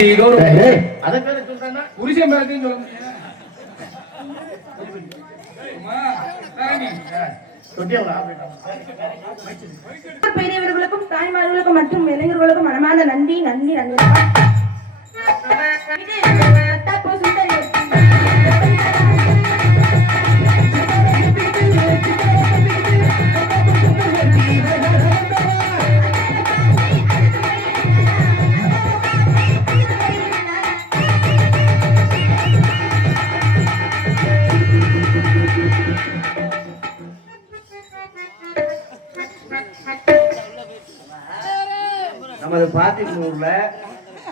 பெரியவர்களுக்கும் தாய்மார்களுக்கும் மற்றும் இளைஞர்களுக்கும் மனமான நன்றி நன்றி நன்றி. நமது பாத்திமூர்ல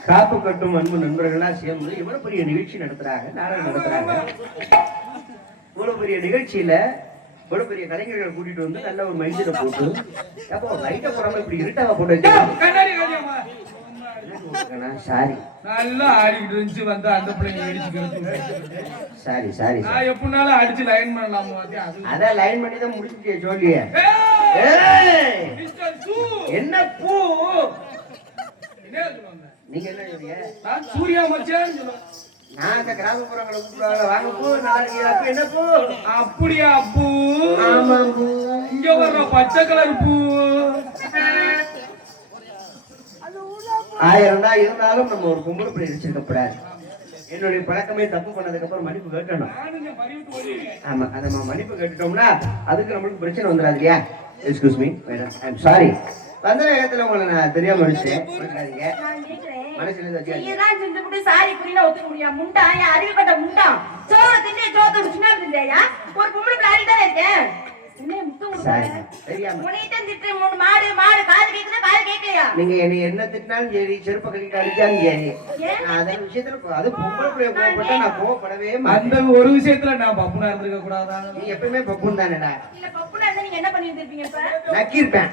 காப்பு கட்டும் அன்பு நண்பர்களா சேர்ந்து இவ்வளவு பெரிய நிகழ்ச்சி நடத்துறாங்க, நாடகம் நடத்துறாங்க. இவ்வளவு பெரிய நிகழ்ச்சியில இவ்வளவு பெரிய கலைஞர்கள் கூட்டிட்டு வந்து நல்ல ஒரு மைண்டில போட்டு அப்போ லைட்ட போடாம இப்படி இருட்டாவா போட்டு சாரி நல்லா ஆடிக்கிட்டு இருந்துச்சு வந்து அந்த பிள்ளைங்க அடிச்சுக்கிறது. சாரி சாரி நான் எப்படினாலும் அடிச்சு லைன் பண்ணலாம். அதான் லைன் பண்ணி தான் முடிச்சுட்டே சொல்லியே. என்ன பூ நீங்க என்ன சொல்றீங்க? நான் சூர்யா மச்சான் சொல்லுவேன். நான் அந்த கிராமப்புறங்களை கூப்பிடுவாங்க வாங்க பூ நாளைக்கு அப்ப என்ன பூ? அப்படியா பூ? ஆமா பூ. இங்க வர்ற பச்சை கலர் பூ 1000 தான் இருந்தாலும் நம்ம ஒரு கும்பல் பிள்ளை வச்சிருக்கப்படாது. என்னுடைய பழக்கமே தப்பு பண்ணதுக்கு அப்புறம் மன்னிப்பு கேட்கணும். ஆமா அதை நம்ம மன்னிப்பு கேட்டுட்டோம்னா அதுக்கு நம்மளுக்கு பிரச்சனை வந்துடாது இல்லையா? Excuse me madam, I am sorry. வந்த வேகத்துல உங்களை நான் தெரியாம முடிச்சேன். மனசுல இருந்து வச்சு சாரி புரியல ஒத்துக்க முடியாது. முண்டா என் அறிவு கட்ட முண்டா சோற தின்னே சோத்த சும்மா இருந்தியா? ஒரு பொம்பளை பிள்ளை தானே இருக்கேன். நீங்க என்ன திட்டினாலும் சரி, செருப்ப கழிட்டு அடிச்சாலும் சரி, அதன் விஷயத்துல அது பொம்பளை பிள்ளைய கோவப்பட்டா நான் கோவப்படவே அந்த ஒரு விஷயத்துல நான் பப்புனா இருந்திருக்க கூடாதா? நீ எப்பவுமே பப்புன்னு தானேடா. இல்ல பப்புனா இருந்தா நீங்க என்ன பண்ணி இருப்பீங்க? இப்ப நக்கிருப்பேன்.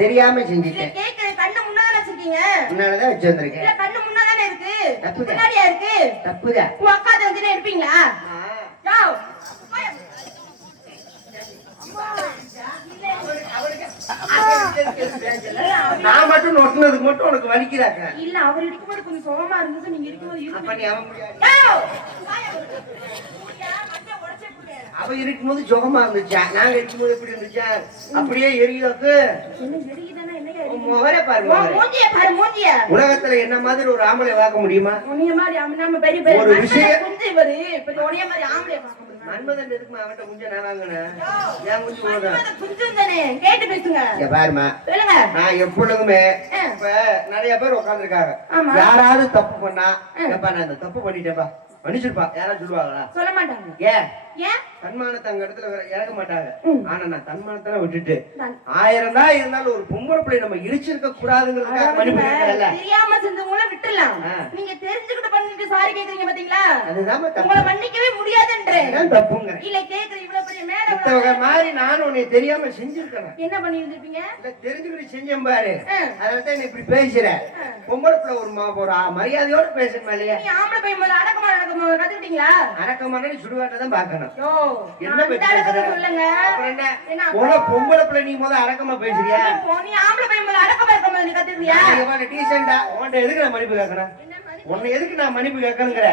தெரியாம செஞ்சுட்டேன். கண்ணு முன்னாடி வச்சிருக்கீங்க. முன்னாலதான் வச்சு வந்திருக்கேன். கண்ணு முன்னாதானே இருக்கு. தப்புதான் இருக்கு. தப்புதான். உன் அக்கா தங்கச்சினா இருப்பீங்களா? நான் மட்டும் நொட்டினதுக்கு மட்டும் உனக்கு வலிக்கிறாங்க. இல்ல அவர் இருக்கும்போது கொஞ்சம் சோகமா இருந்தது. நீங்க இருக்கும்போது அவ இருக்கும்போது சுகமா இருந்துச்சா? நாங்க இருக்கும்போது எப்படி இருந்துச்சா? அப்படியே எரியுதாக்கு. உலகத்துல என்ன மாதிரி ஒரு ஆம்பளை பார்க்க முடியுமா? ஒரு விஷயம் மன்மதன் எதுக்குமா அவன்கிட்ட குஞ்ச நான் வாங்கினேன். ஏன் குஞ்சு பாருமா, நான் எப்பொழுதுமே இப்ப நிறைய பேர் உட்காந்துருக்காங்க. யாராவது தப்பு பண்ணா எப்ப நான் இந்த தப்பு பண்ணிட்டேப்பா மன்னிச்சிருப்பா யாராவது சொல்லுவாங்களா? சொல்ல மாட்டாங்க. ஏன் தன்மானத்தை அங்க இடத்துல இறக்க மாட்டாங்க. ஆனா நான் தன்மானத்தை விட்டுட்டு 1000 தான் இருந்தாலும் ஒரு பொம்பளை பிள்ளை நம்ம இடிச்சிருக்க கூடாதுங்கிறதுக்காக மன்னிப்பு கேட்கல. தெரியாம செஞ்சவங்கள விட்டுறலாம். நீங்க தெரிஞ்சுக்கிட்டு பண்ணிட்டு சாரி கேக்குறீங்க பாத்தீங்களா? அதுதான் உங்களை மன்னிக்கவே முடியாதுன்றேன். நான் தப்புங்க. இல்ல கேக்குற இவ்வளவு பெரிய மேடம் மத்தவங்க மாதிரி நானும் உன்னை தெரியாம செஞ்சிருக்கேன். என்ன பண்ணி இருந்திருப்பீங்க? இல்ல தெரிஞ்சுக்கிட்டு செஞ்சேன் பாரு. அதனால தான் இப்படி பேசுறேன். பொம்பளை பிள்ளை ஒரு மரியாதையோட பேசணும் இல்லையா? நீ ஆம்பளை பையன் மேல அடக்கமா கத்துக்கிட்டீங்களா? அடக்கமான சுடுகாட்டை தான் பாக்கணும். என்ன சொல்லுங்க. பொம்பளை பிள்ளை நீ முதல்ல அடக்கமா பேசுறியா? நீ ஆம்பளை பையன் மேல அடக்கமா இருக்க நீ கத்துக்கிறியா? டீசெண்டா உன்கிட்ட எதுக்கு நான் மன்னிப்பு கேட்கறேன்? உன்னை எதுக்கு நான் மன்னிப்பு கேட்கணுங்கிற?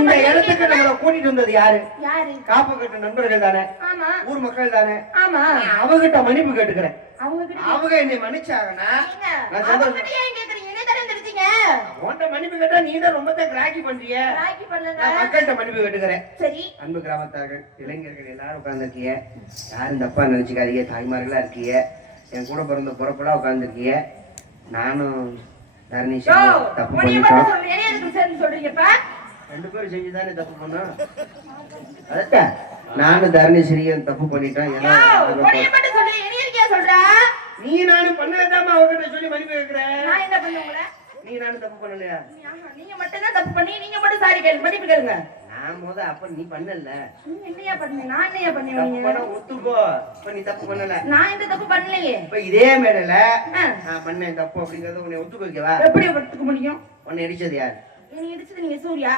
இந்த இடத்துக்கு நம்மள கூட்டிட்டு வந்தது யாரு? காப்பு கட்ட நண்பர்கள் தானே, ஊர் மக்கள் தானே. அவங்கிட்ட மன்னிப்பு கேட்டுக்கிறேன். அவங்க என்னை மன்னிச்சாங்கன்னா நான் சந்தோஷம். உன்கிட்ட மன்னிப்பு கேட்டா நீ தான் ரொம்ப கிராக்கி பண்றிய. நான் மக்கள்கிட்ட மன்னிப்பு கேட்டுக்கிறேன். அன்பு கிராமத்தார்கள் இளைஞர்கள் எல்லாரும் உட்கார்ந்துருக்கீங்க. யாரும் தப்பா நினைச்சுக்காதீங்க. தாய்மார்களா இருக்கீங்க. என் கூட பிறந்த பொறப்பெல்லாம் உட்கார்ந்துருக்கீங்க. நானும் தர்ணீஷும் தப்பு பண்ணிட்டோம். 2 பேரும் செஞ்சுதானே தப்பு பண்ணோம். அதத்தான் நானும் தர்ணீஸ்வரியும் தப்பு பண்ணிட்டோம். நீ நானும் பண்ணதாமா அவகிட்ட சொல்லி மன்னிப்பு கேட்கிறேன். நீ நானும் தப்பு பண்ணலையா? நீங்க மட்டும் தான் தப்பு பண்ணி நீங்க மட்டும் சாரி கேளுங்க மன்னிப்பு கேளுங்க. நான் அப்ப நீ பண்ணல. நீ என்னையா பண்ணீங்க? நான் என்னையா பண்ணேன்? ஒத்துக்கோ. இப்ப நீ தப்பு பண்ணல. நான் இந்த தப்பு பண்ணலையே. இப்ப இதே மேடல நான் பண்ணேன் தப்பு அப்படிங்கறத உன்னை ஒத்துக்க வைக்கவா? எப்படி ஒத்துக்க முடியும்? உன்னை அடிச்சது யாரு? நீ அடிச்சது நீங்க சூர்யா.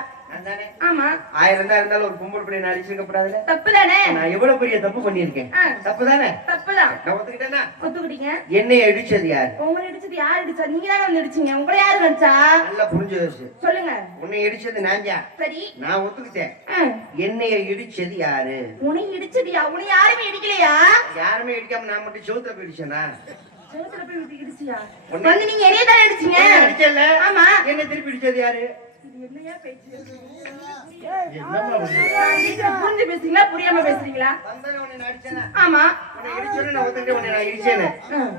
நானே. ஆமா. 1000 தான் இருந்தாலும் ஒரு பொம்பளை பிள்ளை அடிச்சிருக்க கூடாதுல? தப்பு தானே? நான் எவ்வளவு பெரிய தப்பு பண்ணிருக்கேன். தப்பு தானே? தப்புதான். நான் ஒத்துக்கிட்டேனா? ஒத்துக்கிட்டீங்க. என்னை அடிச்சது யாரு? உங்களை அடிச்சது இடிச்சது யார் இடிச்சா? நீங்க தானே வந்து இடிச்சீங்க. உங்களை யாரு அடிச்சா? நல்லா புரிஞ்சு வச்சு சொல்லுங்க. உன்னை இடிச்சது நான்ஜா. சரி, நான் ஒத்துக்கிட்டேன். என்னைய இடிச்சது யாரு? உன்னை இடிச்சது உன்னை யாருமே இடிக்கலையா? யாருமே இடிக்காம நான் மட்டும் செவுத்துல போய் இடிச்சேனா? செவுத்துல போய் விட்டு இடிச்சியா? வந்து நீங்க என்னைய தானே இடிச்சீங்க? இடிச்சல. ஆமா. என்ன திருப்பி இடிச்சது யாரு? என்னையா பேச்சு? புரிஞ்சு பேசுறீங்களா புரியாம பேசுறீங்களா? ஆமா.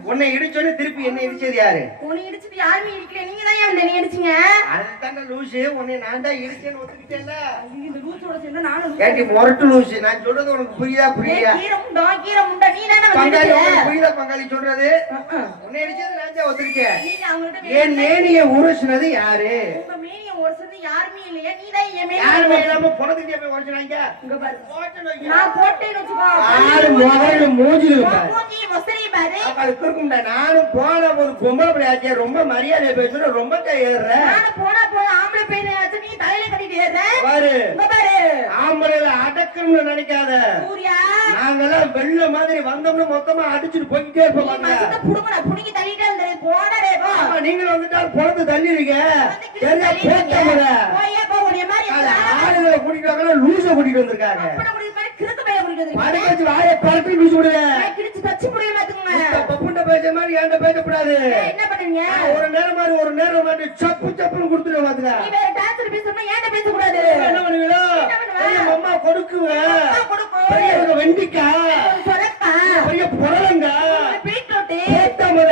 உன்னை இடிச்சோன்னு திருப்பி என்ன இடிச்சது யாரு? உன்னை இடிச்சது யாருமே இடிக்கல. நீங்க தான் ஏன் வந்து இடிச்சீங்க? அதுதான்டா லூசு. உன்னை நான் தான் இடிச்சேன்னு ஒத்துக்கிட்டேன்ல. இந்த லூசோட சேர்ந்து நானும் ஏண்டி முரட்டு லூசு. நான் சொல்றது உனக்கு புரியுதா புரியுதா? கீரை முண்டா நீ தானே பங்காளி வந்து உனக்கு புரியுதா? பங்காளி சொல்றது உன்னை இடிச்சது நான் தான் ஒத்துக்கிட்டேன். நீங்க அவங்கள்ட்ட என் மேனியை உருசுனது யாரு? உங்க மேனியை உரசுனது யாருமே இல்லையா? நீ தான் என் மேனியை யாருமே இல்லாம பொணத்துக்கிட்டே போய் உரைச்சுனாங்க. இங்க பாரு. நான் போட்டேன்னு வச்சுக்கோ. ஆளு முகரையில மூஞ்சில இருப்பாரு. மூஞ்சி மொசரி பாரு. அதுக்கு இருக்கும்டா. நானும் போன ஒரு பொம்பளை பிள்ளையாச்சே ரொம்ப மரியாதை பேசுற ரொம்ப கை ஏறுற. நானும் போன ஆம்பளை பையனாச்சு நீ தலையில கட்டிட்டு ஏறுற. பாரு இங்க பாரு. ஆம்பளைல அடக்கணும்னு நினைக்காத. சூர்யா நாங்கெல்லாம் வெள்ள மாதிரி வந்தோம்னு மொத்தமா அடிச்சுட்டு போயிட்டே இருப்போம். மசத்த புடுங்கடா புடுங்கி தள்ளிட்டே இருந்தே போடடே போ. நீங்க வந்துட்டா பொளந்து தள்ளிடுங்க. சரியா போட்டமல. போயே போ உடைய மாதிரி ஆளுகளை கூட்டிட்டு வாங்க. லூச கூட்டிட்டு வந்திருக்காங்க. அப்பட கூட்டிட்டு மாதிரி கிறுக்கு பைய கூட்டிட்டு வந்திருக்காங்க. பாரு வச்சு வாயை பரட்டி லூச விடுங்க. கிழிச்சு தச்சு புடிய மாத்துங்க. பப்புண்ட பேச மாதிரி ஏன்ட பேச கூடாது. என்ன பண்றீங்க? ஒரு நேரம் மாதிரி சப்பு சப்புன்னு கொடுத்துட்டு வாத்துங்க. நீ வேற டான்ஸ்ல பேசணும்னா ஏன்ட பேச கூடாது. என்ன பண்ணுவீங்களா? பெரிய அம்மா கொடுக்குவேன். பெரிய வெண்டிக்காய். சொரக்கா. பெரிய புடலங்க. பீட்ரூட். போட்டமல.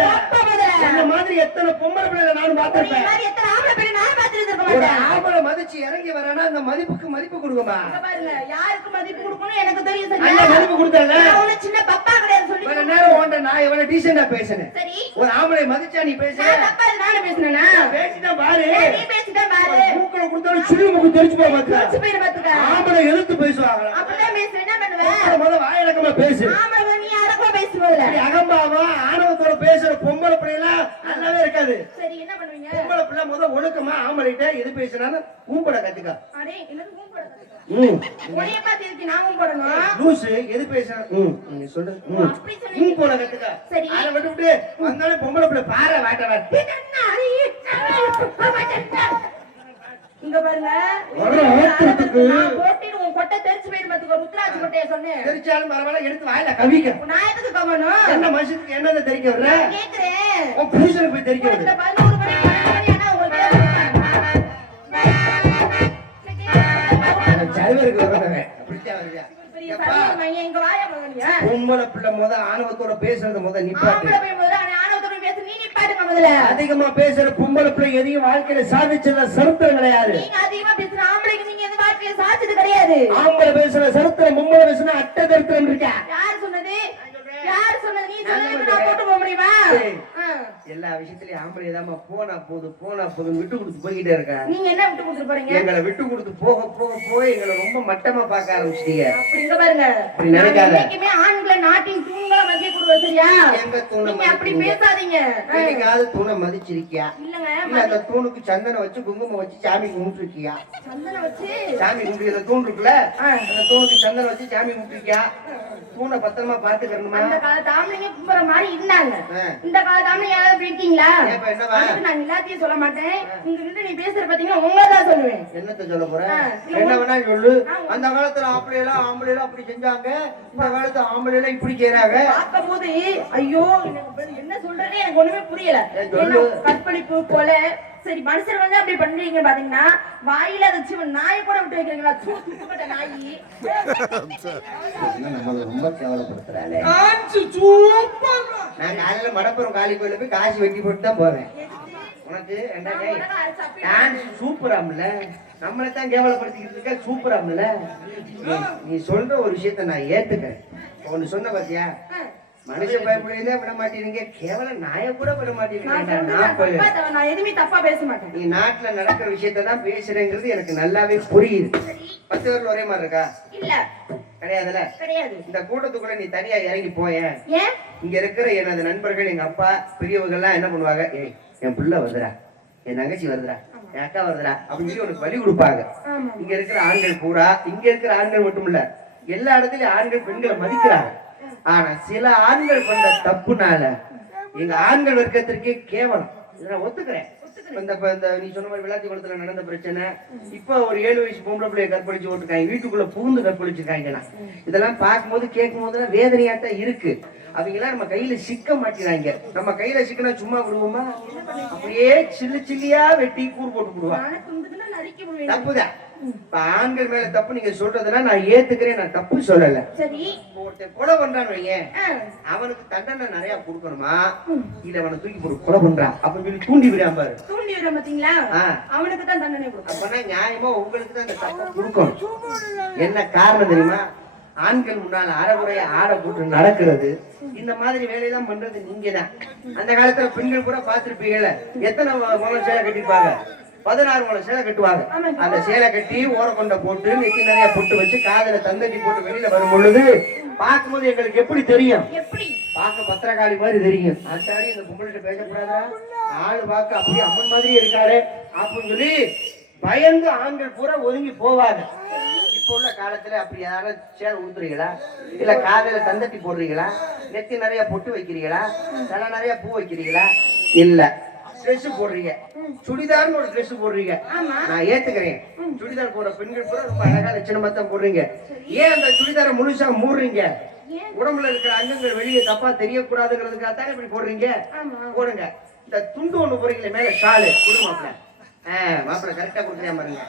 இந்த மாதிரி எத்தனை பொம்பளை பிள்ளைகளை நானும் பார்த்திருப்பேன். இந்த மாதிரி எத்தனை ஆம்பளை பிள்ளை நான் பார்த்திருக்க ஒரு மாட்டேன். ஆம்பளை மதிச்சு இறங்கி வரனா அந்த மதிப்புக்கு மதிப்பு கொடுங்கம்மா. இங்க பாருங்க. யாருக்கு மதிப்பு கொடுக்கணும் எனக்கு தெரியும் நல்ல சரியா? மதிப்பு கொடுத்தல. நான் ஒண்ணு சின்ன பப்பா கிடையாது சொல்லி. இவ்வளவு நேரம் ஓண்ட நான் இவ்வளவு டீசெண்டா பேசுனேன். சரி. ஒரு ஆம்பளை மதிச்சா நீ பேசு. நான் தப்பா நானே பேசுனேனா? பேசிட்டா பாரு. நீ பேசிட்டா பாரு. மூக்குல கொடுத்தாலும் சுழி மூக்கு தெரிச்சு போக மாட்டா. தெரிச்சு போயிட பாத்துக்க. ஆம்பளை எதிர்த்து பேசுவாங்க. அப்பதான் பேச என்ன பண்ணுவ? முத வாயடக்கமா பேசு. ஆம்பளை நீ அரக்கமா பேசுவல. நீ அகம்பாவா ஆணவத்தோட பேசுற பொம்பளை பிள்ளைலாம் நல்லாவே இருக்காது. சரி என்ன பண்ணுவீங்க? பொம்பளை பிள்ளை முத ஒழுக்கமா ஆம்பளைட்ட எது பேசினாலும் கூம்பட கத்துக்க. அடே என்னது கூம்பட கத்துக்க. ஒரே பாத்து இருக்கு நான் போடணும். லூசு எது பேசினா நீ சொல்லு. அப்படி சொல்லி போட கத்துக்க. சரி. அத விட்டுட்டு வந்தாலே பொம்பளை பிள்ளை பாற வாட்ட வா. இங்க பாருங்க. நான் போட்டிடு உன் கொட்டை தெரிச்சு போயிடு பாத்துக்க. ருத்ராட்சி கொட்டைய சொன்னேன். தெரிச்சாலும் பரவாயில்ல எடுத்து வாயில கவிக்க. நான் எதுக்கு கவனம்? என்ன மனுஷனுக்கு என்னத தெரிக்க வர்ற? கேக்குறேன். உன் புருஷனுக்கு போய் தெரிக்க வர்ற. இந்த 11 மணி 12 மணி ஆனா உங்களுக்கு சர்வருக்கு வரவே அப்படியே வருவியா? பெரிய சர்வர் நான் எங்க வாயா மகனியா? பொம்பளை பிள்ளை முத ஆணவத்தோட பேசுறது முத நிப்பாட்டு. ஆம்பளை போய் முதல்ல ஆணவத்தோட பேச நீ நிப்பாட்டுங்க முதல்ல. அதிகமா பேசுற பொம்பளை பிள்ளை எதையும் வாழ்க்கையில சாதிச்சத சரித்திரம் கிடையாது. நீங்க அதிகமா பேசுற ஆம்பளைக்கு நீங்க எந்த வாழ்க்கையில சாதிச்சது கிடையாது. ஆம்பளை பேசுற சரித்திரம் பொம்பளை பேசுனா அட்டை தரித்திரம் இருக்கா? யார் சொன்னது? யார் சொன்னது? நீ சொல்லுங்க நான் போட்டு போக முடியுமா? எல்லா விஷயத்திலயும் ஆம்பளை ஏதாம போனா போதும் விட்டு கொடுத்து போய்கிட்டே இருக்கா. நீங்க என்ன விட்டு கொடுத்து போறீங்க? எங்களை விட்டு கொடுத்து போக எங்களை ரொம்ப மட்டமா பார்க்க ஆரம்பிச்சிட்டீங்க. அப்படிங்க பாருங்க. அப்படி நினைக்காத. இன்னைக்குமே ஆண்களை நாட்டின் தூண்களா மதிக்க கூடாது சரியா? எங்க தூணை நீங்க அப்படி பேசாதீங்க. என்னைக்காவது தூணை மதிச்சிருக்கியா? இல்லங்க. இல்ல அந்த தூணுக்கு சந்தனம் வச்சு குங்குமம் வச்சு சாமி கும்பிட்டுருக்கியா? சந்தனம் வச்சு சாமி கும்பிட்டு தூண் இருக்குல்ல அந்த தூணுக்கு சந்தனம் வச்சு சாமி கும்பிட்டுருக்கியா? தூணை பத்திரமா பாத்துக்கணுமா? அந்த காலத்து ஆம்பளைங்க கும்புற மாதிரி இருந்தாங்க. இந்த காலத்து ஆம்பளைங்க யாராவது இருக்கீங்களா? நான் எல்லாத்தையும் சொல்ல மாட்டேன். இங்க இருந்து நீ பேசுற பாத்தீங்கன்னா உங்களதான் சொல்லுவேன். என்னத்த சொல்ல போற? என்ன வேணா சொல்லு. அந்த காலத்துல ஆம்பளை அப்படி செஞ்சாங்க. இந்த காலத்து ஆம்பளை இப்படி செய்றாங்க. பார்க்கும் போது ஐயோ எனக்கு என்ன சொல்றதே எனக்கு ஒண்ணுமே புரியல. கற்பழிப்பு கொலை சரி மனுஷர் வந்து அப்படி பண்றீங்க பாத்தீங்கன்னா வாயில வச்சு நாயை கூட விட்டு வைக்கிறீங்களா? சூப்பட்ட நாயி ரொம்ப கேவலப்படுத்துறாளே. சூப்பர். நான் காலையில மடப்புறம் காளி கோயில போய் காசு வெட்டி போட்டு தான் போவேன். உனக்கு டான்ஸ் சூப்பராம்ல. நம்மளைத்தான் கேவலப்படுத்திக்கிட்டு இருக்க. சூப்பராம்ல. நீ சொல்ற ஒரு விஷயத்த நான் ஏத்துக்கிறேன். ஒண்ணு சொன்ன பாத்தியா? மனுஷன் பயப்படையில விட மாட்டீங்க. கேவலம் நாய கூட விட மாட்டீங்க. நான் எதுவுமே தப்பா பேச மாட்டேன். நீ நாட்டுல நடக்கிற விஷயத்தான் பேசுறேங்கிறது எனக்கு நல்லாவே புரியுது. 10 பேர்ல ஒரே மாதிரி இருக்கா? இல்ல கிடையாதுல. கிடையாது. இந்த கூட்டத்துக்குள்ள நீ தனியா இறங்கி போயேன். ஏன்? இங்க இருக்கிற எனது நண்பர்கள் எங்க அப்பா பெரியவங்க எல்லாம் என்ன பண்ணுவாங்க? ஏய் என் பிள்ளை வருதுடா, என் தங்கச்சி வருதுடா, என் அக்கா வருதுடா அப்படின்னு சொல்லி உனக்கு வழி கொடுப்பாங்க. இங்க இருக்கிற ஆண்கள் பூரா, இங்க இருக்கிற ஆண்கள் மட்டும் இல்ல எல்லா இடத்துலயும் ஆண்கள் பெண்களை மதிக்கிறாங்க. ஆனா சில ஆண்கள் பண்ண தப்புனால எங்க ஆண்கள் வர்க்கத்திற்கே கேவலம். இதை நான் ஒத்துக்கிறேன். இந்த நீ சொன்ன மாதிரி விளாத்தி குளத்துல நடந்த பிரச்சனை, இப்ப ஒரு 7 வயசு பொம்பளை பிள்ளைய கற்பழிச்சு ஓட்டுருக்காங்க, வீட்டுக்குள்ள புகுந்து கற்பழிச்சிருக்காங்க. இதெல்லாம் பார்க்கும்போது கேட்கும் போது வேதனையாட்டம் இருக்கு. அவங்க எல்லாம் நம்ம கையில சிக்க மாட்டேங்கிறாங்க. நம்ம கையில சிக்கனா சும்மா விடுவோமா? அப்படியே சில்லு சில்லியா வெட்டி கூறு போட்டு விடுவாங்க. தப்புதான். இப்ப ஆண்கள் மேல தப்பு நீங்க சொல்றதுன்னா நான் ஏத்துக்கிறேன், நான் தப்பு சொல்லல. சரி, ஒருத்தன் கொலை பண்றான் வையேன், அவனுக்கு தண்டனை நிறைய கொடுக்கணுமா இல்ல அவனை தூக்கி போட்டு கொலை பண்றான் அப்படின்னு சொல்லி தூண்டி விடாம பாரு. தூண்டி விட பாத்தீங்களா? அவனுக்கு தான் தண்டனை கொடுக்கணும். அப்பனா நியாயமா உங்களுக்கு தான் இந்த தண்டனை கொடுக்கணும். என்ன காரணம் தெரியுமா? ஆண்கள் முன்னால அறகுறைய ஆட போட்டு நடக்கிறது, இந்த மாதிரி வேலையெல்லாம் பண்றது நீங்க தான். அந்த காலத்துல பெண்கள் கூட பாத்திருப்பீங்கல்ல, எத்தனை முளம் சேலை கட்டிருப்பாங்க? 16 முளம் சேலை கட்டுவாங்க. அந்த சேலை கட்டி ஓரக்கொண்ட போட்டு நெத்தி நிறைய பொட்டு வச்சு காதல தந்தட்டி போட்டு வெளியில வரும் பொழுது பார்க்கும்போது எங்களுக்கு எப்படி தெரியும்? பார்க்க பத்திரகாளி மாதிரி தெரியும். அந்தாடி இந்த பொங்கல்கிட்ட பேசக்கூடாதா, ஆளு பார்க்க அப்படியே அம்மன் மாதிரி இருக்காரு அப்படின்னு சொல்லி பயந்து ஆண்கள் பூரா ஒதுங்கி போவாங்க. இப்ப உள்ள காலத்துல அப்படி யாராவது சேலை ஊத்துறீங்களா? இல்ல காலையில தந்தட்டி போடுறீங்களா? நெத்தி நிறைய பொட்டு வைக்கிறீங்களா? தலை நிறைய பூ வைக்கிறீங்களா? இல்ல. ட்ரெஸ் போடுறீங்க, சுடிதார்னு ஒரு ட்ரெஸ் போடுறீங்க, நான் ஏத்துக்கிறேன். சுடிதார் போடுற பெண்கள் கூட ரொம்ப அழகா லட்சணமா தான் போடுறீங்க. ஏன் அந்த சுடிதாரை முழுசா மூடுறீங்க? உடம்புல இருக்கிற அங்கங்கள் வெளியே தப்பா தெரியக்கூடாதுங்கிறதுக்காக தானே இப்படி போடுறீங்க. போடுங்க. இந்த துண்டு ஒண்ணு போறீங்களே மேல, ஷாலு குடும்பம்ல, மாப்பிள்ள கரெக்டா கொடுக்குறேன் பாருங்க.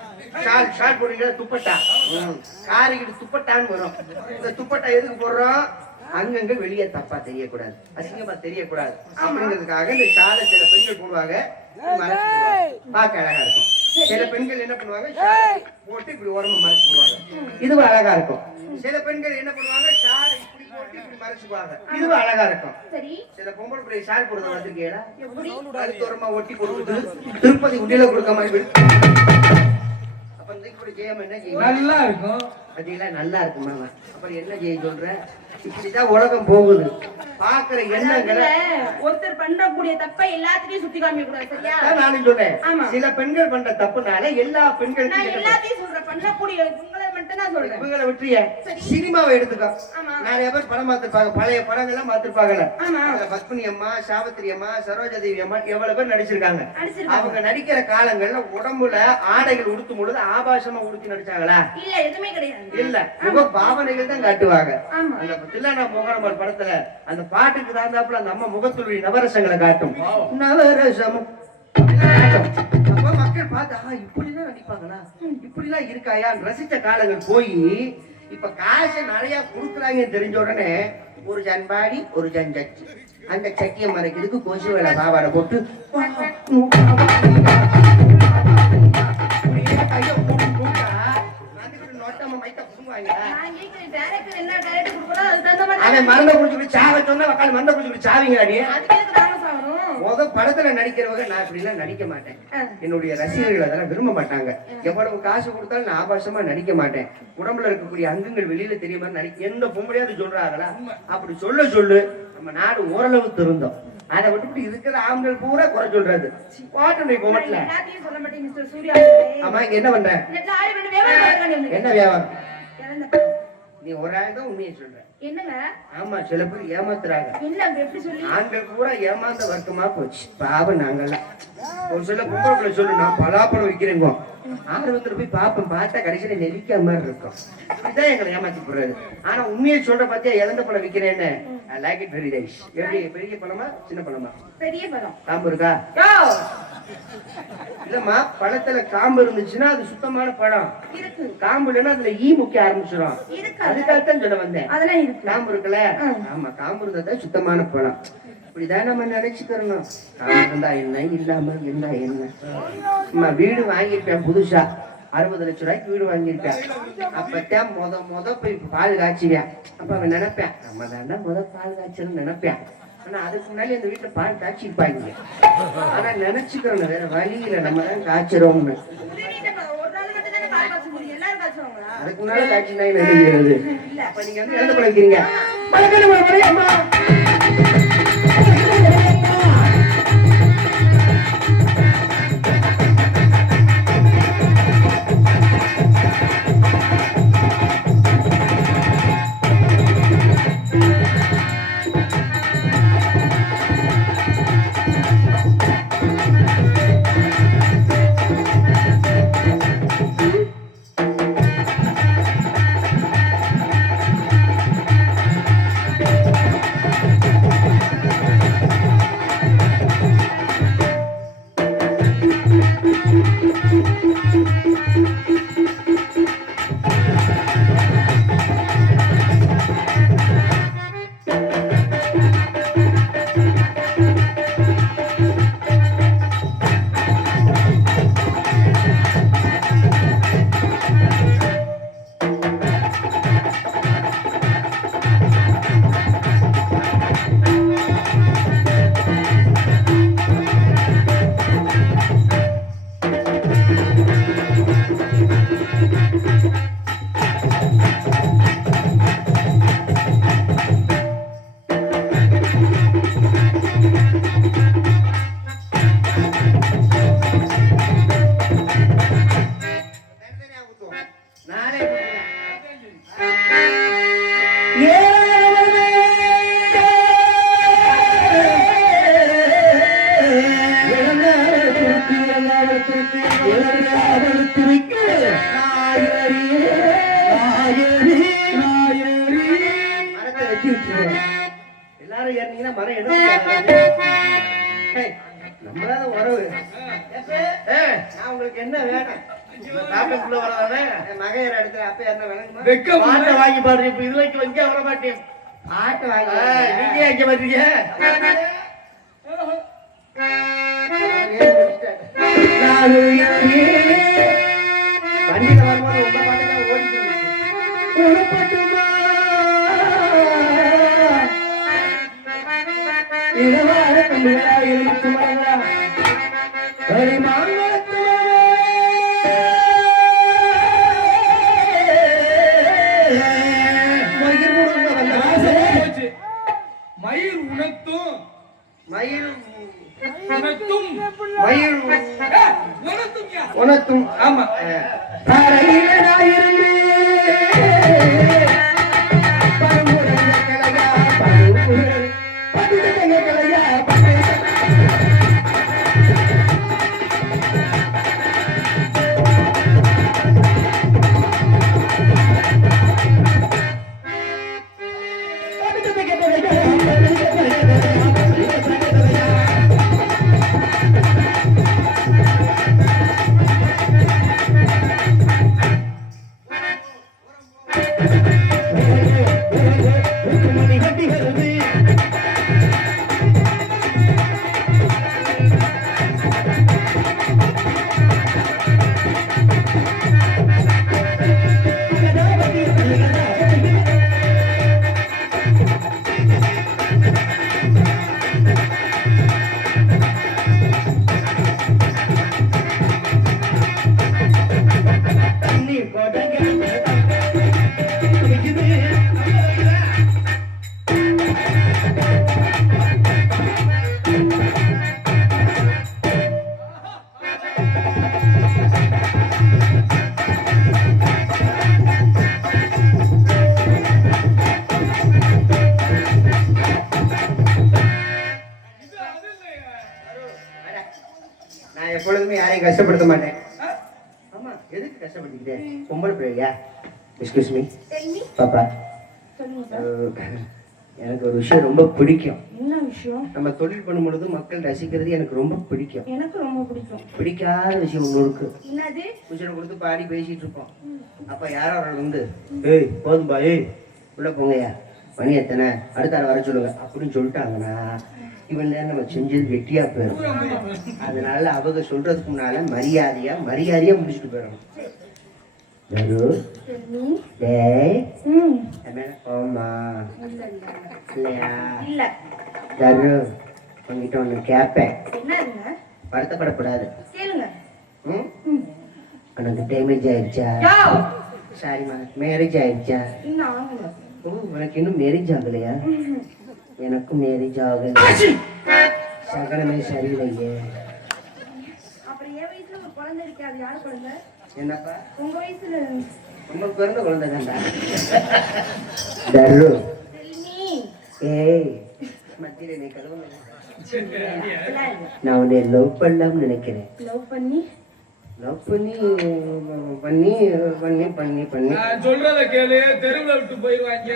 ஷால் போடுறீங்க, துப்பட்டா, காரிக்கிட்டு துப்பட்டான்னு வரும். இந்த துப்பட்டா எதுக்கு போடுறோம்? அங்கங்கள் வெளியே தப்பா தெரியக்கூடாது, அசிங்கமா தெரியக்கூடாது அப்படிங்கிறதுக்காக இந்த ஷாலை சில பெண்கள் போடுவாங்க, பார்க்க அழகா இருக்கும். சில பெண்கள் என்ன பண்ணுவாங்க, போட்டு இப்படி உடம்பு மறைச்சு போடுவாங்க, இதுவும் அழகா இருக்கும். சில பெண்கள் என்ன பண்ணுவாங்க, ஷாலை இப்படி போட்டு இப்படி மறைச்சுக்குவாங்க, இதுவும் அழகா இருக்கும். சில பொம்பளை பிள்ளை ஷால் போடுறத வந்திருக்கீங்களா? கழுத்தோரமா ஒட்டி கொடுக்குது, திருப்பதி உண்டியில கொடுக்க மாதிரி. அப்ப இப்படி ஜெயம் என்ன செய்யும்? நல்லா இருக்கும். அதெல்லாம் நல்லா இருக்குமா? அப்புறம் என்ன செய்ய சொல்ற? இப்படிதான் உலகம் போகுது. பாக்குற எண்ணங்களை ஒருத்தர் பண்ணக்கூடிய தப்பை எல்லாத்தையும் சுத்தி காமிக்க கூடாது. சரியா? நானும் சொல்றேன், சில பெண்கள் பண்ற தப்புனால எல்லா பெண்களும் எல்லாத்தையும் சொல்றேன். பண்ணக்கூடிய உங்களை மட்டும் தான் சொல்றேன். இவங்களை விட்டுறிய சினிமாவை எடுத்துக்கோ. நிறைய பேர் படம் பார்த்திருப்பாங்க, பழைய படங்கள்லாம் பார்த்திருப்பாங்கல்ல. பத்மினி அம்மா, சாவித்திரி அம்மா, சரோஜாதேவி அம்மா எவ்வளவு பேர் நடிச்சிருக்காங்க. அவங்க நடிக்கிற காலங்கள்ல உடம்புல ஆடைகள் உடுத்தும் பொழுது ஆபாசமா உடுத்தி நடிச்சாங்களா? இல்ல, எதுவுமே கிடையாது. இல்ல, முக பாவனைகள் தான் காட்டுவாங்க. அந்த தில்லானா மோகனம்மாள் படத்துல அந்த பாட்டுக்கு தாண்டாப்புல அந்த அம்மா முகத்துடைய நவரசங்களை காட்டும். நவரசமும் அப்ப மக்கள் பார்த்தா இப்படிலாம் நடிப்பாங்களா, இப்படிலாம் இருக்காயா ரசிச்ச காலங்கள் போய் இப்ப காசு நிறைய கொடுக்குறாங்கன்னு தெரிஞ்ச உடனே ஒரு ஜன்பாடி ஒரு ஜன்சச்சி, அந்த சட்டியை மறைக்கிறதுக்கு கொசு வேலை பாவாடை போட்டு அவன் மருந்த குடிச்சுட்டு சாவ சொன்னா மருந்த குடிச்சுட்டு சாவீங்க. படத்துல நடிக்கிறவங்க நான் இப்படி எல்லாம் நடிக்க மாட்டேன். என்னுடைய ரசிகர்கள் அதெல்லாம் விரும்ப மாட்டாங்க. எவ்வளவு காசு கொடுத்தாலும் நான் ஆபாசமா நடிக்க மாட்டேன். உடம்புல இருக்கக்கூடிய அங்கங்கள் வெளியில தெரிய மாதிரி நடிக்க எந்த பொம்பளையாவது சொல்றாங்களா? அப்படி சொல்லு நம்ம நாடு ஓரளவு திருந்தோம். அதை விட்டு இருக்கிற ஆண்கள் பூரா குறை சொல்றது ஆமா. இங்க என்ன பண்ற? என்ன வியாபாரம்? நீ ஒரு ஆள் தான் உண்மையை சொல்ற. என்னங்க? ஆமா, சில பேர் ஏமாத்துறாங்க. என்ன எப்படி சொல்லி? ஆண்கள் பூரா ஏமாந்த வர்க்கமா போச்சு. பாவம் நாங்கெல்லாம். ஒரு சில பொம்பளை சொல்லு, நான் பலாப்பழம் விற்கிறேங்க, ஆர்வத்துல போய் பாப்பேன், பார்த்தா கடைசியில நெல்லிக்காய் மாதிரி இருக்கும். இதுதான் எங்களை ஏமாத்தி போடுறது. ஆனா உண்மையை சொல்ற பாத்தியா, இழந்த பழம் விற்கிறேன்னு. I like it very nice. எப்படி, பெரிய பழமா சின்ன பழமா? பெரிய பழம். காம்பு இருக்கா? இல்லம்மா, பழத்துல காம்பு இருந்துச்சுன்னா அது சுத்தமான பழம். காம்பு இல்லைன்னா அதுல ஈ முக்கிய ஆரம்பிச்சிடும். அதுக்காகத்தான் சொல்ல வந்தேன். காம்பு இருக்குல்ல? ஆமா, காம்பு இருந்தா சுத்தமான பழம். இப்படிதான் நம்ம நினைச்சுக்கிறோம். காம்பு இருந்தா என்ன, இல்லாம இருந்தா என்ன. நம்ம வீடு வாங்கியிருப்பேன் புதுசா, 60 லட்சம் ரூபாய்க்கு வீடு வாங்கியிருப்பேன். அப்பத்தான் முத போய் பால் காய்ச்சுவேன். அப்ப அவன் நினைப்பேன், நம்ம தாண்டா பால் காய்ச்சல் நினைப்பேன். ஆனா அதுக்கு முன்னாடி அந்த வீட்டுல பால் காய்ச்சிருப்பாங்க. ஆனா நினைச்சுக்கிறோம் வேற வழியில நம்ம தான் காய்ச்சிரோம்னு. அதுக்கு முன்னாடி காய்ச்சினா நினைக்கிறது. அப்ப நீங்க வந்து இழந்து பழக்கிறீங்க. நம்மளால உறவு நான் உங்களுக்கு என்ன வேணும் நாட்டுக்குள்ள வரதானே மகையர் இடத்துல அப்ப என்ன வேணுமா வெக்கம் பாட்டை வாங்கி பாடுறீங்க இப்ப இதுல வைக்க வர மாட்டேன் ஆட்டை வாங்கி நீங்க வைக்க மாட்டீங்க வண்டியில வரும்போது உங்க பாட்டு தான் ஓடிட்டு மயில் உணர்த்தும் மயில் உணர்த்தும் மயில் உணர்த்தும் உணர்த்தும் ஆமா நான் எப்பொழுதுமே யாரையும் கஷ்டப்படுத்த மாட்டேன் ஆமா எதுக்கு கஷ்டப்படுத்திக்கிட்டேன் பொம்பளை பிள்ளையா எக்ஸ்கியூஸ் மீ பாப்பா எனக்கு ஒரு விஷயம் ரொம்ப பிடிக்கும் என்ன விஷயம் நம்ம தொழில் பண்ணும் பொழுது மக்கள் ரசிக்கிறது எனக்கு ரொம்ப பிடிக்கும் எனக்கு ரொம்ப பிடிக்கும் பிடிக்காத விஷயம் ஒண்ணு இருக்கு என்னது குச்சினை கொடுத்து பாடி பேசிட்டு இருப்போம் அப்ப யாரோ அவர்கள் வந்து ஏய் போதும்பா ஏய் உள்ள போங்கய்யா மணி எத்தனை அடுத்த ஆள் வர சொல்லுங்க அப்படின்னு சொல்லிட்டாங்கன்னா இவன் நேரம் நம்ம செஞ்சது வெட்டியா போயிடும் அதனால அவங்க சொல்றதுக்கு முன்னால மரியாதையா முடிச்சுட்டு போயிடணும் போமா இல்லையா இல்ல தரு உங்ககிட்ட ஒண்ணு கேப்பேன் என்னதுங்க வருத்தப்படக்கூடாது கேளுங்க உனக்கு டேமேஜ் ஆயிடுச்சா சாரிம்மா மேரேஜ் ஆயிடுச்சா இன்னும் ஆகல ஓ உனக்கு இன்னும் மேரேஜ் ஆகலையா எனக்கும் மேரேஜ் ஆகல சகலமே சரியில்லையே அப்புறம் என் வயசுல ஒரு குழந்தை இருக்கு அது யார் குழந்தை என்னப்பா உங்க வயசுல ரொம்ப பிறந்த குழந்தை தான்டா தரு ஏய் மத்தியில நீ கழுவ நான் உன்னை லவ் பண்ணலாம்னு நினைக்கிறேன் லவ் பண்ணி நான் சொல்றத கேளு தெருவுல விட்டு போயிருவாங்க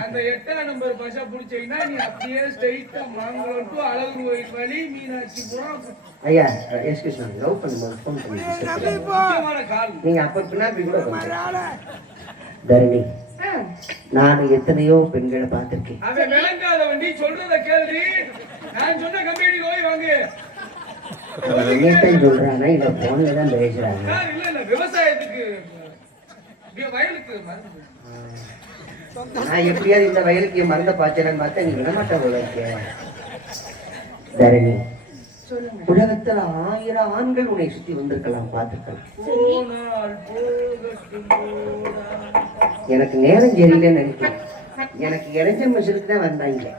அந்த 8ஆம் நம்பர் பஸ்ஸை பிடிச்சீங்கன்னா நீ அப்படியே ஸ்ட்ரைட்டா மாங்குளம் டு அழகு கோயில் வழி மீனாட்சிபுரம் ஐயா எக்ஸ்கியூஸ் மீ லவ் பண்ணும்போது ஃபோன் பண்ணி முக்கியமான கால் நீங்க அப்ப பின்னாடி கூட தரணி நான் எத்தனையோ பெண்களை பார்த்திருக்கேன் அவன் விளங்காத வண்டி சொல்றத கேள்வி நான் சொன்ன கம்பெனிக்கு போய் வாங்கு என்னத்தான் சொல்றானா இல்ல போன்ல தான் பேசுறாங்க இல்ல விவசாயத்துக்கு வயலுக்கு நான் எப்படியாவது இந்த வயலுக்கு மருந்த பாய்ச்சலன்னு பார்த்தா நீ விடமாட்டா உலக தரணி உலகத்துல 1000 ஆண்கள் உன்னை சுத்தி வந்திருக்கலாம் பார்த்திருக்கலாம் எனக்கு நேரம் சரியில்லைன்னு நினைக்கிறேன் எனக்கு இறைஞ்ச மனுஷனுக்கு தான் வந்தாங்க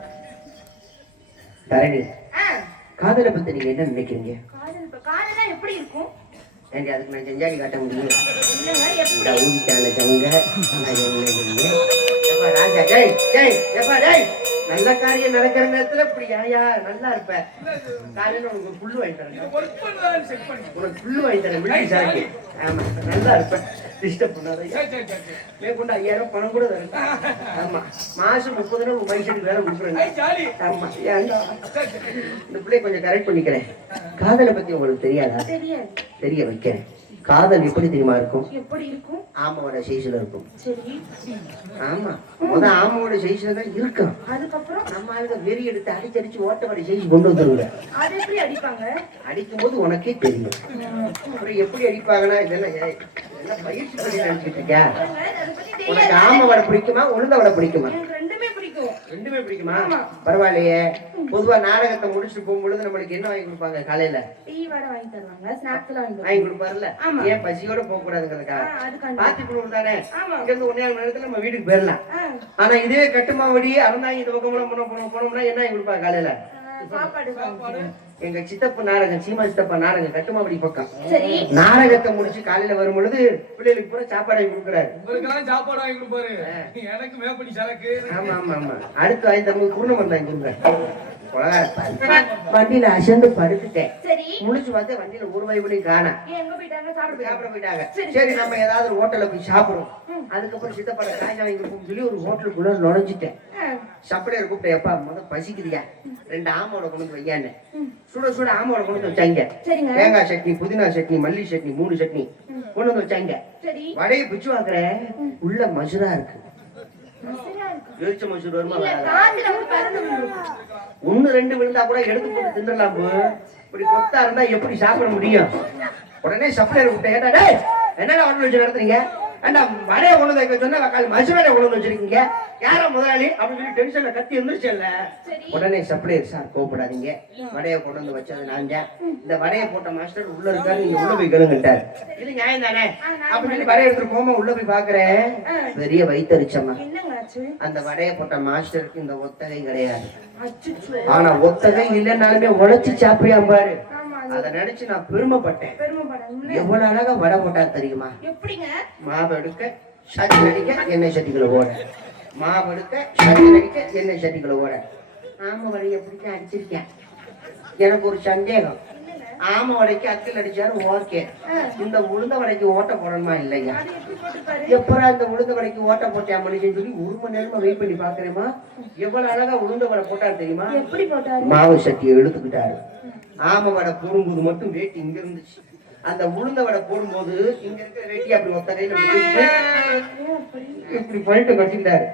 தரணி காதலை பத்தி நீங்க என்ன நினைக்கிறீங்க காதலா எப்படி இருக்கும் ஏண்டி அதுக்கு நான் செஞ்சாடி காட்ட முடியும் இல்லங்க எப்படி ஊதிட்டால சங்க ராஜா ஜெய் ஜெய் எப்பா ஜெய் நல்ல காரியம் நடக்கிற நேரத்துல இப்படி ஏயா நல்லா இருப்ப. காலையில உனக்கு ஒரு புல்லு வாங்கி தரேன். உனக்கு புல்லு வாங்கி தரேன். விட்டு சாக்கி. ஆமா நல்லா இருப்ப. டிஸ்டர்ப் பண்ணாத. மேற்கொண்டு 5000 பணம் கூட தரேன். ஆமா மாசம் 30 நாள் உன் மைசெட்டுக்கு வேலை கொடுக்குறேன். ஆமா ஏன்டா இந்த பிள்ளைய கொஞ்சம் கரெக்ட் பண்ணிக்கிறேன். காதலை பத்தி உங்களுக்கு தெரியாதா? தெரிய வைக்கிறேன். காதல் எப்படி தெரியுமா இருக்கும்? எப்படி இருக்கும்? ஆமாவோட சைஸ்ல இருக்கும். சரி. ஆமா ஆமாவோட சைஸ்ல தான் இருக்கும். அதுக்கப்புறம் நம்ம ஆளுங்க வெறி எடுத்து அடிச்சு ஓட்டப்படி சைஸ் கொண்டு வந்துருங்க. அது எப்படி அடிப்பாங்க? அடிக்கும் போது உனக்கே தெரியும். அப்புறம் எப்படி அடிப்பாங்கன்னா இதெல்லாம் என்ன பயிற்சி பண்ணி நினைச்சிட்டு இருக்கியா? உனக்கு ஆமை வடை பிடிக்குமா உளுந்த வடை பிடிக்குமா? ரெண்டுமே பிடிக்குமா? பரவாயில்லையே. பொதுவா நாடகத்தை முடிச்சுட்டு போகும்பொழுது நம்மளுக்கு என்ன வாங்கி கொடுப்பாங்க? காலையில டீ வடை வாங்கி தருவாங்க, ஸ்நாக்ஸ் வாங்கி கொடுப்பாருல்ல. ஏன் பசியோட போக கூடாதுங்கிறதுக்காக பாத்தி கொடுக்கும் தானே. இங்க இருந்து 1.5 மணி நேரத்துல நம்ம வீட்டுக்கு போயிடலாம். ஆனா இதே கட்டுமாவடி அறந்தாங்க இந்த பக்கம் போனோம்னா என்ன வாங்கி கொடுப்பாங்க காலையில? சாப்பாடு. எங்க சித்தப்பா நாடகம் சீமா சித்தப்பா நாடகம் கட்டுமாவடி பக்கம். நாடகத்தை முடிச்சு காலையில வரும் பொழுது பிள்ளைகளுக்கு பூரா சாப்பாடு வாங்கி கொடுக்குறாரு. சாப்பாடு வாங்கி கொடுப்பாரு. எனக்கு மேப்படி சரக்கு. ஆமா ஆமா ஆமா அடுத்து வாங்கி தரும்போது குருணம் வாங்கி கொடுக்குறாரு. வண்டியில அசந்து படுத்துட்டேன். முடிச்சு பார்த்து வண்டியில ஒரு வயவுலையும் காணா. சாப்பிட போயிட்டாங்க. சரி நம்ம ஏதாவது ஒரு ஹோட்டல்ல போய் சாப்பிடுறோம். அதுக்கப்புறம் சித்தப்பட காய்ச்சல் வாங்கி கொடுப்போம் சொல்லி ஒரு ஹோட்டலுக்குள்ள நுழைஞ்சிட்டேன். சப்படையை கூப்பிட்டேன். எப்பா முதல் பசிக்குதியா 2 ஆமோட கொண்டு வையான்னு சுட சுட ஆமோட கொண்டு வச்சாங்க. தேங்காய் சட்னி, புதினா சட்னி, மல்லி சட்னி, 3 சட்னி கொண்டு வந்து வச்சாங்க. வடையை பிச்சு வாங்குறேன். உள்ள மசுரா இருக்கு. எரிச்ச மசூர் வருமா? 1 2 விழுந்தா கூட எடுத்து போட்டு தின்றலாம். இப்படி கொத்தா இருந்தா எப்படி சாப்பிட முடியும்? உடனே சப்ளையர் விட்ட கேட்டா என்னடா ஒண்ணு வச்சு நடத்துறீங்க? ஏண்டா வடையை கொண்டு வைக்க சொன்னா மசூரை கொண்டு வச்சிருக்கீங்க. யாரோ முதலாளி அப்படின்னு சொல்லி டென்ஷன்ல கத்தி இருந்துச்சுல்ல. உடனே சப்ளையர் சார் கோவப்படாதீங்க. வடையை கொண்டு வந்து வச்சது நாங்க. இந்த வடையை போட்ட மாஸ்டர் உள்ள இருக்காரு. நீங்க உள்ள போய் கேளுங்கட்டாரு. இது நியாயம் தானே அப்படின்னு சொல்லி வடையை எடுத்துட்டு போமா உள்ள போய் பாக்குறேன். பெரிய வயித்தறிச்சம்மா. அந்த வடையை போட்ட மாஸ்டருக்கு இந்த ஒத்தகை கிடையாது. ஆனா ஒத்தகை இல்லைன்னாலுமே உழைச்சு சாப்பிடியா பாரு. அத நினைச்சு நான் பெருமைப்பட்டேன். எவ்வளவு அழகா வடை போட்டா தெரியுமா? மாவு எடுக்க சட்டி அடிக்க எண்ணெய் சட்டிகளை ஓட. மாவு எடுக்க சட்டி அடிக்க எண்ணெய் சட்டிகளை ஓட. ஆமை வடையை எப்படித்தான் அடிச்சிருக்கேன். எனக்கு ஒரு சந்தேகம். ஆமை வடைக்கு அக்கில் அடிச்சாரு ஓகே. இந்த உளுந்த வடைக்கு ஓட்ட போடணுமா இல்லையா? எப்பரா இந்த உளுந்த வடைக்கு ஓட்ட போட்டியா மனுஷன் சொல்லி 1 மணி நேரமா வெயிட் பண்ணி பாக்குறேமா. எவ்வளவு அழகா உளுந்த வடை போட்டாரு தெரியுமா? மாவு சட்டியை எடுத்துக்கிட்டாரு. ஆமை வடை போடும்போது மட்டும் வேட்டி இங்க இருந்துச்சு. அந்த உளுந்த வடை போடும்போது இங்க இருக்க வேட்டி அப்படி ஒத்த கையில இப்படி பண்ணிட்டு கட்டிக்கிட்டாரு.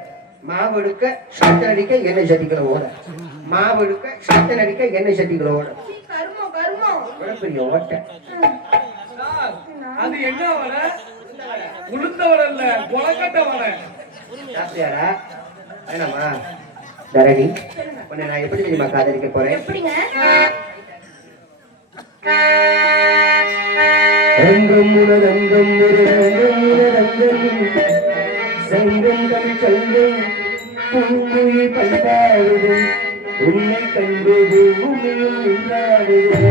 மாவு எடுக்க சட்டை அடிக்க எண்ணெய் சட்டிகளை ஓட. மாவு எடுக்க சட்டை அடிக்க எண்ணெய் சட்டிகளை ஓட. பெரிய ஓட்டை. அது என்ன வடை? உளுந்த வடை இல்ல, கொலக்கட்டை வடை. சாப்பிட்டியாரா? வேணாமா தரணி? உன்னை நான் எப்படி தெரியுமா காதலிக்க போறேன்? ரங்கம் ரங்கம் சங்கம் தமிழ் சங்கம் பூங்குயில் பண்பாடுது உன்னை கண்டது உமையும் நின்றாடுது.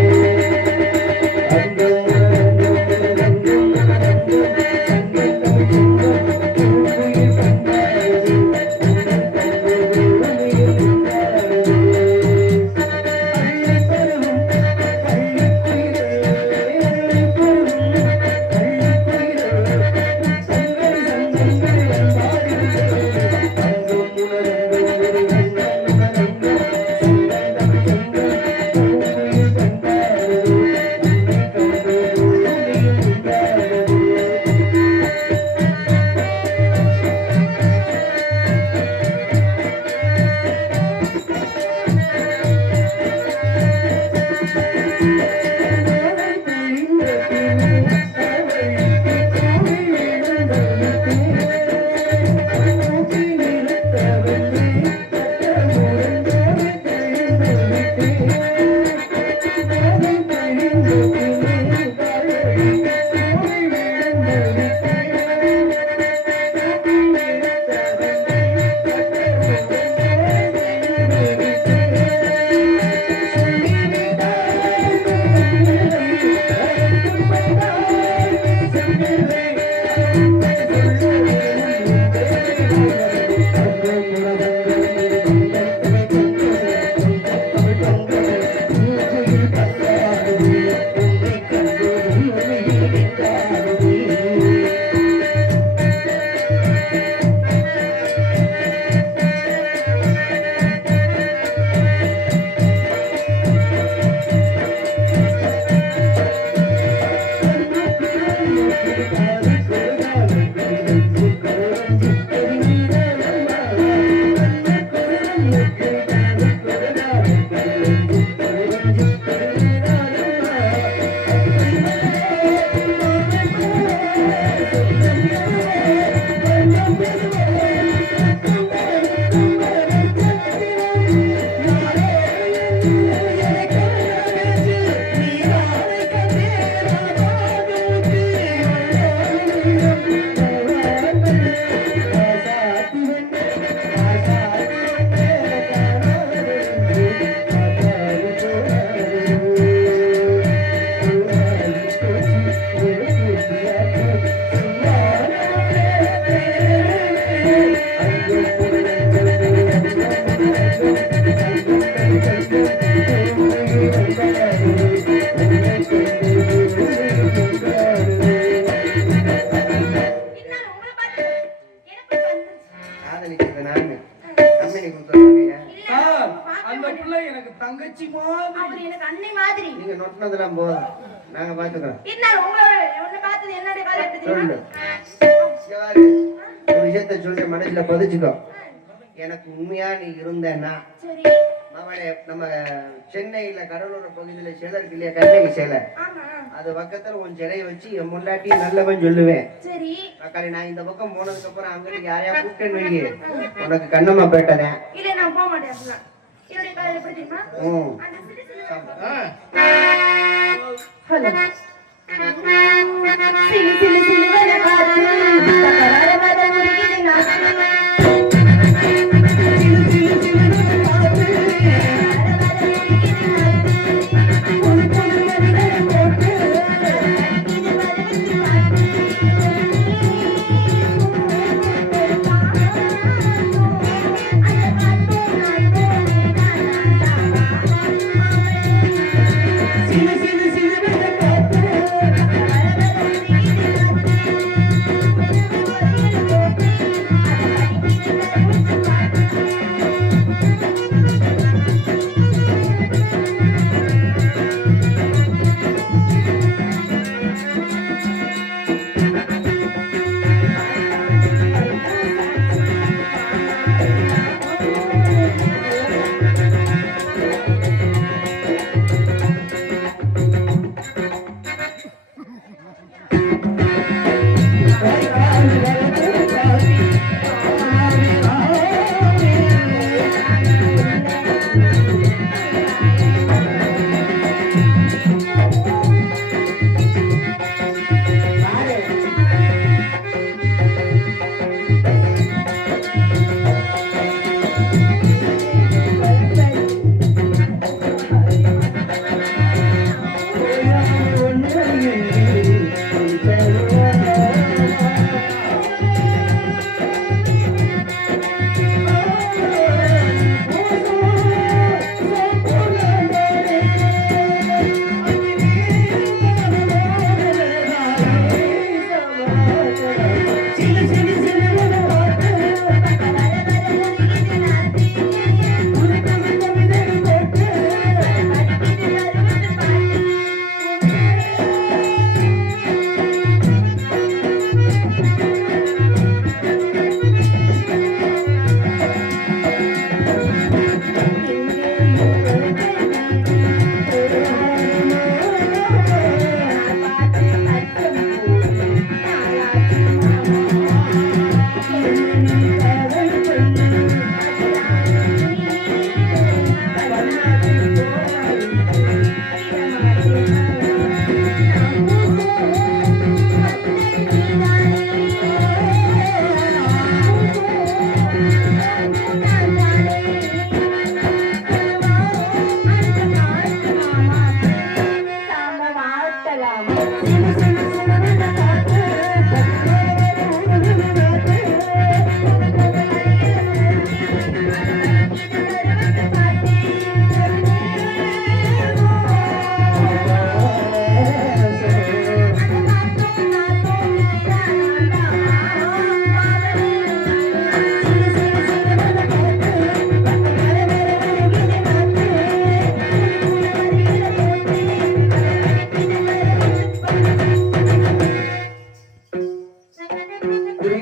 சரி நீங்க நொட்டினதெல்லாம் போதும், நாங்க பாத்துக்கிறோம். என்ன உன்னை பார்த்தது என்னுடைய காலை எப்படி சொல்லு. தெரியுமா? இங்க பாரு, ஒரு விஷயத்த சொல்ற மனசுல பதிச்சுக்கோ. எனக்கு உண்மையா நீ இருந்தேன்னா சரி அவளே நம்ம சென்னையில கடலூர் பகுதியில சிலை இருக்கு இல்லையா, கண்ணகி சிலை, ஆமா அது பக்கத்துல உன் சிலையை வச்சு என் முன்னாட்டி நல்லவன் சொல்லுவேன். சரி அக்காளி நான் இந்த பக்கம் போனதுக்கு அப்புறம் அங்க யாரையா கூப்பிட்டேன்னு வையி, உனக்கு கண்ணம்மா பேட்டதேன். இல்ல நான் போக மாட்டேன் அப்படிலாம். என்னுடைய காலை எப்படி தெரியுமா? அந்த சிறு சிலு சிலு சிலுவன காத்து தகராறு மத முருகிது நாத்து சிலு சிலு சிலுவன காத்து பொண்ணு பொண்ணு மதிகளை போட்டு இது மதிவிட்டு சிலு சிலு சிலுவன காத்து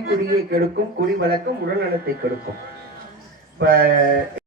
குடியை கெடுக்கும், குடி வழக்கம் உடல்நலத்தை கெடுக்கும். இப்ப